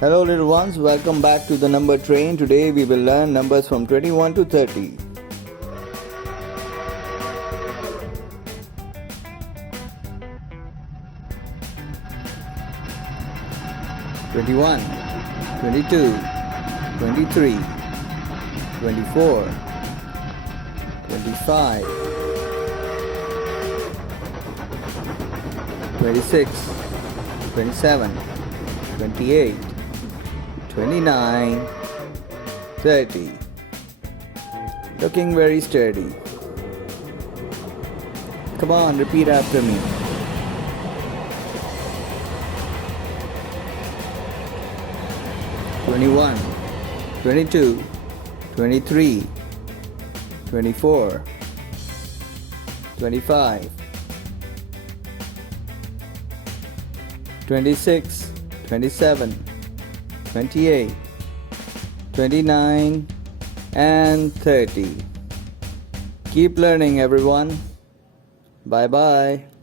Hello little ones, welcome back to the number train. Today we will learn numbers from 21 to 30. "21, 22, 23, 24, 25, 26, 27, 28, 29, 30. Looking very sturdy. Come on, repeat after me. 21, 22, 23, 24, 25, 26, 27, 28, 29, and 30. Keep learning, everyone. Bye bye.